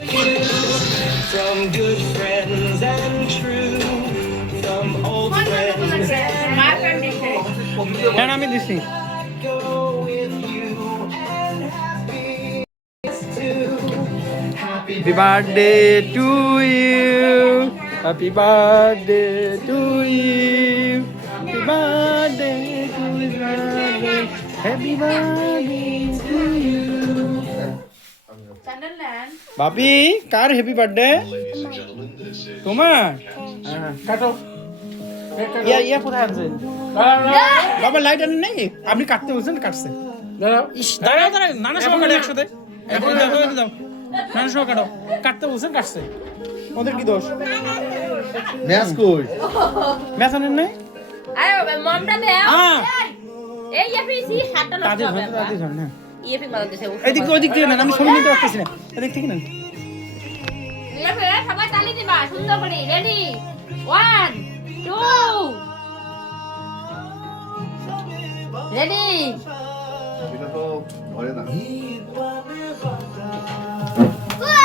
From good friends and true, from old friends and হ্যাঁ আমি দিছি go with you and happy too. Happy Happy birthday to you. Happy birthday to you. Happy birthday to you. Happy birthday to you. Bapi car happy birthday তোমার কাটো ইয়া কোথায় আছে বাবা light আনেন নাই আপনি কাটতে বলছেন কাটছে দাঁড়াও নানা সহ কাটে একসাথে দাও নানা সহ কাটো কাটতে বলছেন কাটছে ওদের কি দোষ ম্যাচ কই ম্যাচ আনেন নাই আরে মমটা দে এই এপিসি হাতটা নষ্ট তাদের হবে ধরে তাদের ধরে না ইএপি মারা দিছে এদিক ওদিক দিয়ে না আমি ছবি নিতে পারতেছি না এদিক থেকে না ইএপি সবাই তালি দিবা সুন্দর করে রেডি 1 2 রেডি এটা তো ধরে না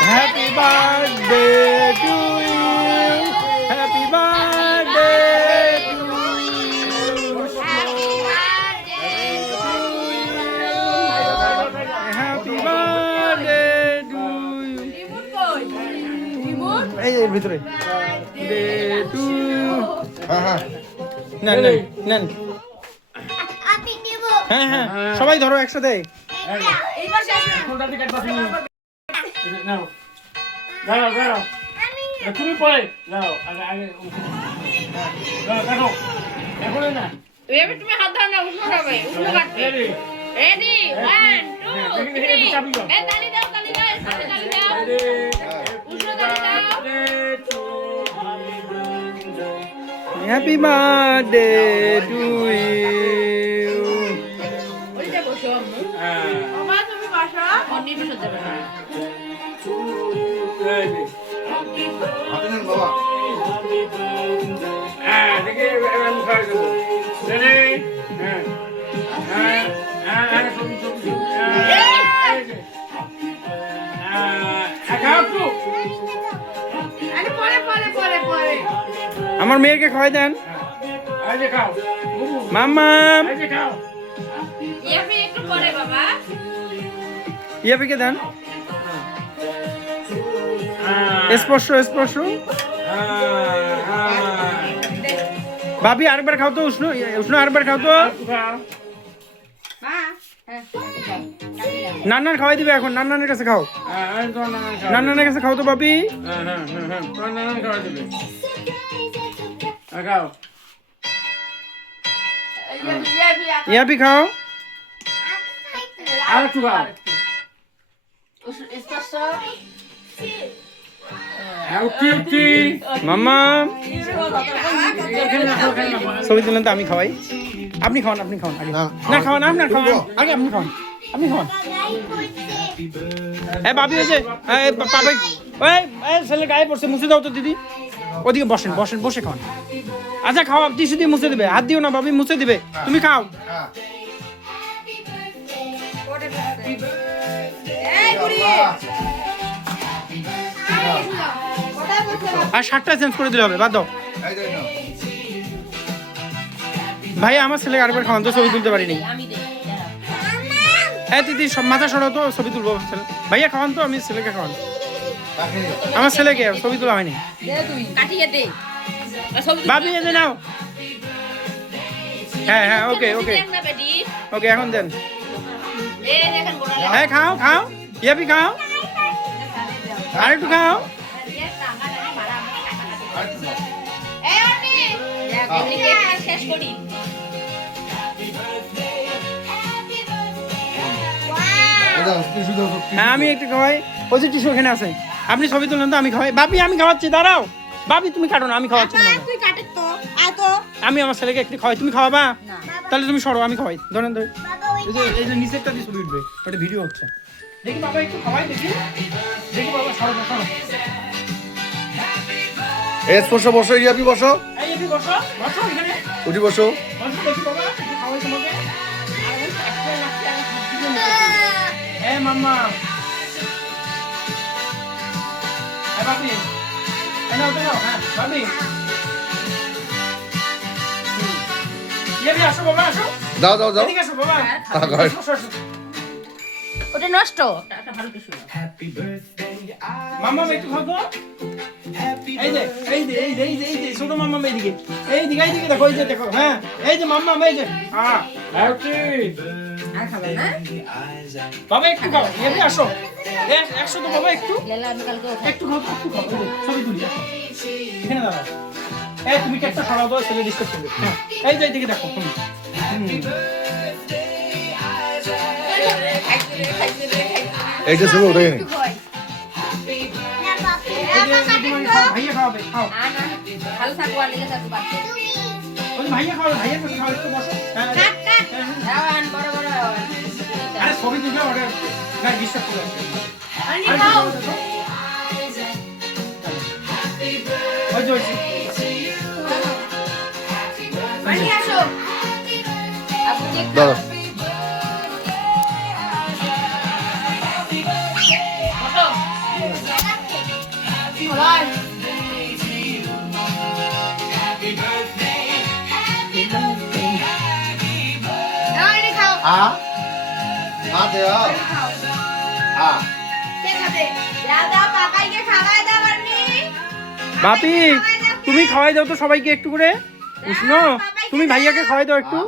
happy birthday to you happy birthday to happy birthday to you remote কই রিমোট এই এর ভিতরে ডে টু হ্যাঁ হ্যাঁ নেন নেন হ্যাঁ হ্যাঁ সবাই ধরো একসাথে এইবার শেষ তুমি পরে যাও আগে আগে কাটো এখন না এবার তুমি হাত ধরো না উঠো যাবে উঠো কাটতে রেডি 1 2 3 এই তালি দাও তালি দাও তালি দাও উঠো তালি দাও হ্যাপি বার্থডে টু ইউ ওইটা বসো আম্মু মামা তুমি বসো অন্য বসো দেবে না হাতে নেন বাবা দেখে আমি খাওয়া দেবো রেডি খাও তো আরে পরে পরে পরে পরে আমার মেয়েকে খাওয়াই দেন আজে খাও মাম্মা আজে খাও ইয়াবি একটু পরে বাবা ইয়াপিকে দেন স্পর্শ স্পর্শ ভাবি আরেকবার খাও তো উষ্ণ উষ্ণ আরেকবার খাও তো মা হ্যাঁ নান্নার খাওয়াই দিবে এখন নান্নানের কাছে খাও নান্নানের কাছে খাও তো ভাবি খাও ইয়াপি খাও আর একটু খাও স্পর্শ মাম্মা ছবি তুলেন তো আমি খাওয়াই আপনি খাওয়ান আপনি খাওয়ান আগে না খাওয়ান আপনার খাওয়ান আগে আপনি খাওয়ান আপনি খাওয়ান এ ভাবি হয়েছে পাবে ওই ছেলে গায়ে পড়ছে মুছে দাও তো দিদি ওদিকে বসেন বসেন বসে খাওয়ান আচ্ছা খাও টিস্যু দিয়ে মুছে দিবে হাত দিও না ভাবি মুছে দিবে তুমি খাও এই বুড়ি আর শার্টটা চেঞ্জ করে দিলে হবে বাদ দাও এই যাই না ভাই আমার ছেলেকে আরেকবার খাওয়ান তো ছবি তুলতে পারিনি আমি দেই হ্যাঁ দিদি সব মাথা সরাও তো ছবি তুলবো ভাইয়া খাওয়ান তো আমি ছেলেকে খাওয়ান রাখেন আমার ছেলেকে ছবি তোলা হয়নি দে তুই কাটিয়ে দে ছবি ভাবি এই যে নাও হ্যাঁ হ্যাঁ ওকে ওকে না বেটি ওকে এখন দেন এই দেখেন গোড়া হ্যাঁ খাও খাও ইয়াপি খাও আর একটু খাও এই অনি এদিকে শেষ করি দাও টিস্যু দাও হ্যাঁ আমি একটু খাওয়াই ওই যে টিস্যু এখানে আছে আপনি ছবি তুলেন তো আমি খাওয়াই বাপি আমি খাওয়াচ্ছি দাঁড়াও বাপি তুমি কাটো না আমি খাওয়াচ্ছি না তুই কাটে তো আয় তো আমি আমার ছেলেকে একটু খাওয়াই তুমি খাওয়াবা তাহলে তুমি সরো আমি খাওয়াই ধরেন ধরে এই যে নিচেরটা দিয়ে ছবি উঠবে ওটা ভিডিও হচ্ছে দেখি বাবা একটু খাওয়াই দেখি দেখি বাবা সরো সরো স্পর্শ বসো ইয়াপি বসো এই এপি বসো বসো এখানে উঠি বসো বসো দেখি বাবা একটু খাওয়াই তোমাকে মাম্মা বাপি নাও তো নাও হ্যাঁ বাপি ইয়াবি আসো বাবা আসো দাও দাও দাও এদিকে আসো বাবা ঘরে। আসো, আসো। ওটা নষ্ট একটা ভালো কিছু না Happy birthday, মাম্মা একটু খাও তো happy এই যে এই যে এই যে এই যে এই যে ছোট মাম্মা এইদিকে এইদিকে দেখো এই যে দেখো হ্যাঁ এই যে মাম্মা এই যে হ্যাপি আর খাবে না eyes and বাবা একটু খাও ইয়াবি আসো একশো তো বাবা একটু লেলা আমি কালকে খাই একটু খাও একটু খাও এই যে, ছবি তুলি আসো। এখানে দাঁড়াও তুমি কেকটা সরাও দাও ছেলে ডিসকাস করবে হ্যাঁ এই যে এইদিকে দেখো এইটা ছিল ওটাই নেই ভাইয়া খাওয়াবে খাও ভালো থাকবো আর লেগে থাকবো বাচ্চা ওই ভাইয়া খাওয়াবে ভাইয়ার কাছে খাও একটু বসো হ্যাঁ দাওয়ান বড় বড় আরে ছবি তুলে ওটা না বিশ্বাস করে আসবে আনি খাও ওই যে ওই যে। আনি আসো আপু চেক দাও ফটো সবাই আনি খাও আ দে আ কে খাবে দাদা পাপাইকে খাওয়াই দাও আনি বাপি তুমি খাওয়াই দাও তো সবাইকে একটু করে উষ্ণ তুমি ভাইয়াকে খাওয়াই দাও একটু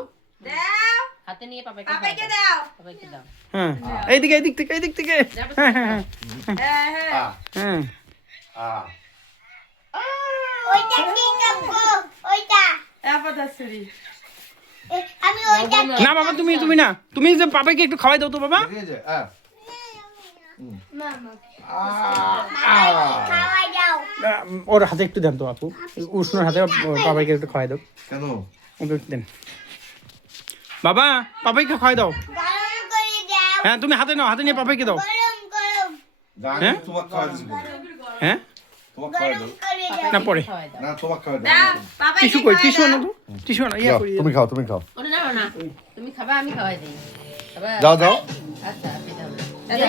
দাও হাতে নিয়ে পাপাইকে দাও পাপাইকে দাও হ্যাঁ এইদিকে এইদিক থেকে হ্যাঁ হ্যাঁ হ্যাঁ হ্যাঁ আ হ্যাঁ আ ওইটা কি কাপড় ওইটা আমি ওইটা না বাবা তুমি না তুমি যে পাপাকে একটু খাওয়াই দাও তো বাবা ঠিক আছে আ মামা আ খাওয়াই দাও ওর হাতে একটু দেন তো আপু উষ্ণর হাতে পাপাইকে একটু খাওয়াই দাও কেন ওকে একটু দেন বাবা পাপাইকে খাওয়াই দাও গরম করে দাও হ্যাঁ তুমি হাতে নাও হাতে নিয়ে পাপাইকে দাও গরম গান হ্যাঁ? তোমাকে খাওয়া দিছি হ্যাঁ তোমাকে খাওয়া দাও করে দাও না পরে না তোমাকে খাওয়া দাও দাও পাপাইকে টিস্যু কই টিস্যু আনো তো টিস্যু আনো ইয়া যাও, করি তুমি খাও তুমি খাও ওরে না না তুমি খাবা আমি খাওয়াই দেই খাবা যাও যাও আচ্ছা সেটা হলো দাদা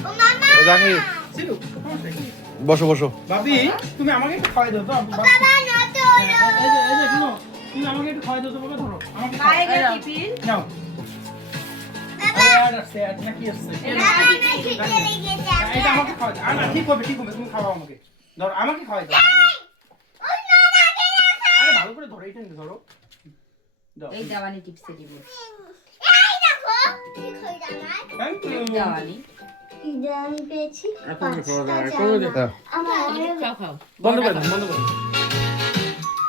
ও মামা জানি সিলু বসো বসো ভাবি তুমি আমাকে একটু খাওয়াই দাও তো বাবা নতো এই যে শুনো তুমি আমাকে একটু খাওয়াই দাও তো বাবা ধরো আমাকে খাওয়াই বাইরে টিফিন নাও বাবা আর আছে আর নাকি আছে বাবা না খেতে লেগে যাও এটা আমাকে খাওয়াই দাও না ঠিক হবে তুমি খাওয়াও আমাকে ধরো আমাকে খাওয়াই দাও ওই না না আরে ভালো করে ধরো এইটা ধরো দাও এই দাওয়ানি টিপসে দিব এই দেখো কি কই জামাই থ্যাংক ইউ দাওয়ানি এটা আমি পেয়েছি এখন খাওয়া দাওয়া পাঁচটা করো জামা। হ্যাঁ। আমার খাও খাও বন্ধ করে দাও